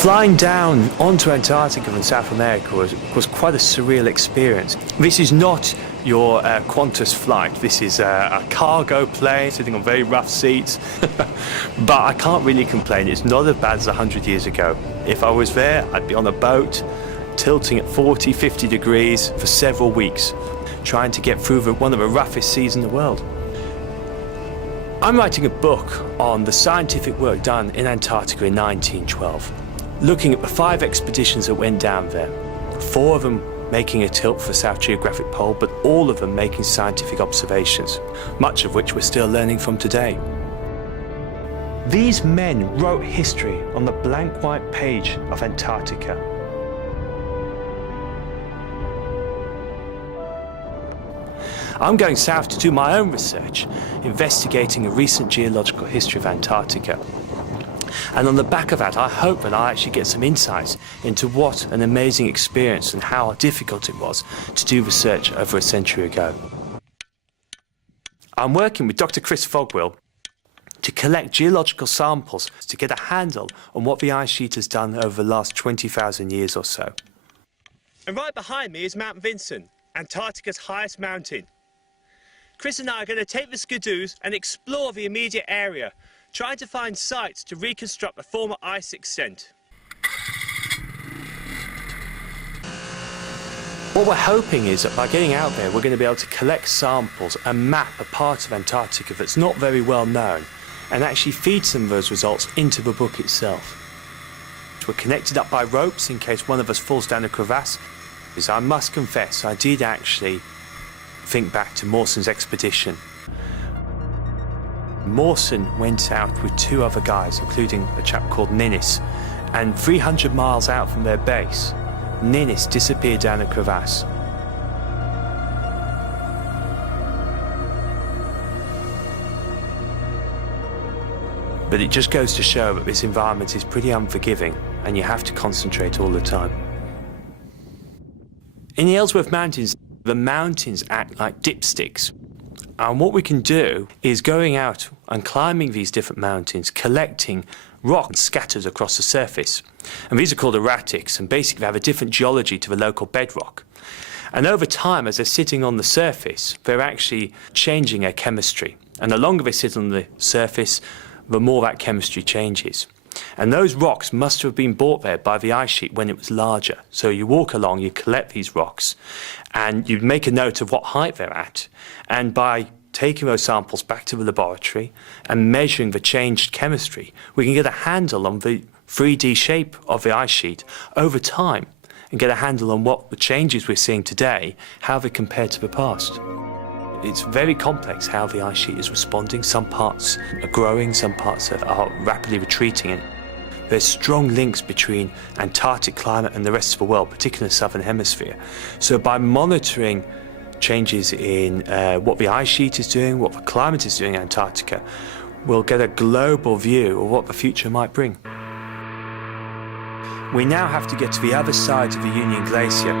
Flying down onto Antarctica from South America was quite a surreal experience. This is not your Qantas flight. This is a cargo plane sitting on very rough seats. But I can't really complain. It's not as bad as 100 years ago. If I was there, I'd be on a boat, tilting at 40, 50 degrees for several weeks, trying to get through one of the roughest seas in the world. I'm writing a book on the scientific work done in Antarctica in 1912. Looking at the 5 expeditions that went down there, 4 of them making a tilt for the South Geographic Pole, but all of them making scientific observations, much of which we're still learning from today. These men wrote history on the blank white page of Antarctica. I'm going south to do my own research, investigating a recent geological history of Antarctica. And on the back of that, I hope that I actually get some insights into what an amazing experience and how difficult it was to do research over a century ago. I'm working with Dr. Chris Fogwell to collect geological samples to get a handle on what the ice sheet has done over the last 20,000 years or so. And right behind me is Mount Vinson, Antarctica's highest mountain. Chris and I are going to take the skidoos and explore the immediate area, trying to find sites to reconstruct the former ice extent. What we're hoping is that by getting out there, we're going to be able to collect samples and map a part of Antarctica that's not very well known, and actually feed some of those results into the book itself. We're connected up by ropes in case one of us falls down a crevasse. Because I must confess, I did actually think back to Mawson's expedition. Mawson went out with 2 other guys, including a chap called Ninnis, and 300 miles out from their base, Ninnis disappeared down a crevasse. But it just goes to show that this environment is pretty unforgiving, and you have to concentrate all the time. In the Ellsworth Mountains, the mountains act like dipsticks. And what we can do is going out and climbing these different mountains, collecting rock scattered across the surface. And these are called erratics, and basically they have a different geology to the local bedrock. And over time, as they're sitting on the surface, they're actually changing their chemistry. And the longer they sit on the surface, the more that chemistry changes. And those rocks must have been brought there by the ice sheet when it was larger. So you walk along, you collect these rocks, and you make a note of what height they're at. And by taking those samples back to the laboratory and measuring the changed chemistry, we can get a handle on the 3D shape of the ice sheet over time and get a handle on what the changes we're seeing today, how they compare to the past. It's very complex how the ice sheet is responding. Some parts are growing, some parts are rapidly retreating. And there's strong links between Antarctic climate and the rest of the world, particularly the southern hemisphere. So by monitoring changes in what the ice sheet is doing, what the climate is doing in Antarctica, we'll get a global view of what the future might bring. We now have to get to the other side of the Union Glacier,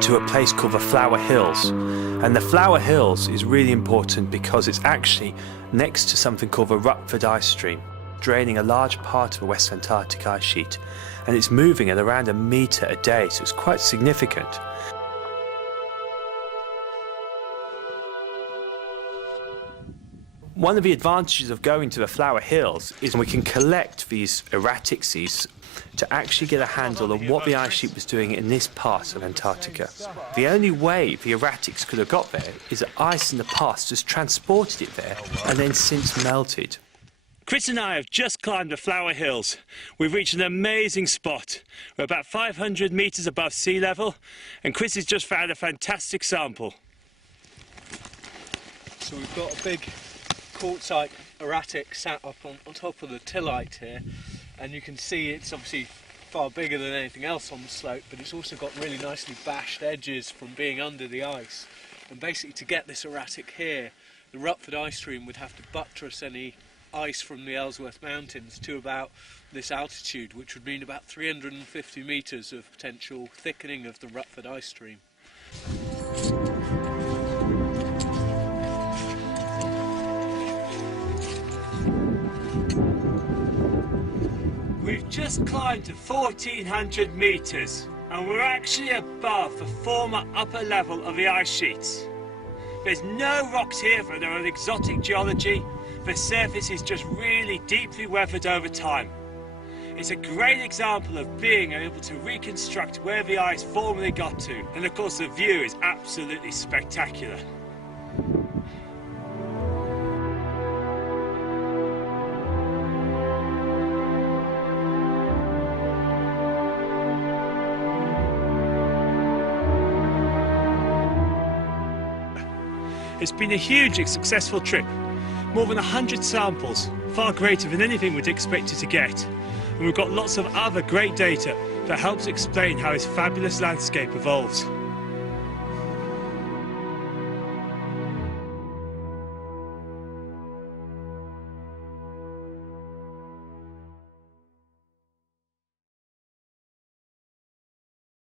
to a place called the Flower Hills. And the Flower Hills is really important because it's actually next to something called the Rutherford Ice Stream, draining a large part of the West Antarctic ice sheet. And it's moving at around 1 meter a day, so it's quite significant. One of the advantages of going to the Flower Hills is we can collect these erratics, to actually get a handle on what the ice sheet was doing in this part of Antarctica. The only way the erratics could have got there is that ice in the past has transported it there and then since melted. Chris and I have just climbed the Flower Hills. We've reached an amazing spot. We're about 500 metres above sea level, and Chris has just found a fantastic sample. So we've got a big quartzite erratic sat up on top of the tillite here, and you can see it's obviously far bigger than anything else on the slope, but it's also got really nicely bashed edges from being under the ice. And basically to get this erratic here, the Rutherford Ice Stream would have to buttress any ice from the Ellsworth Mountains to about this altitude, which would mean about 350 metres of potential thickening of the Rutherford Ice Stream. We've just climbed to 1400 metres and we're actually above the former upper level of the ice sheets. There's no rocks here for their own exotic geology. The surface is just really deeply weathered over time. It's a great example of being able to reconstruct where the ice formerly got to, and of course the view is absolutely spectacular. It's been a hugely successful trip. More than 100 samples, far greater than anything we'd expected to get. And we've got lots of other great data that helps explain how this fabulous landscape evolves.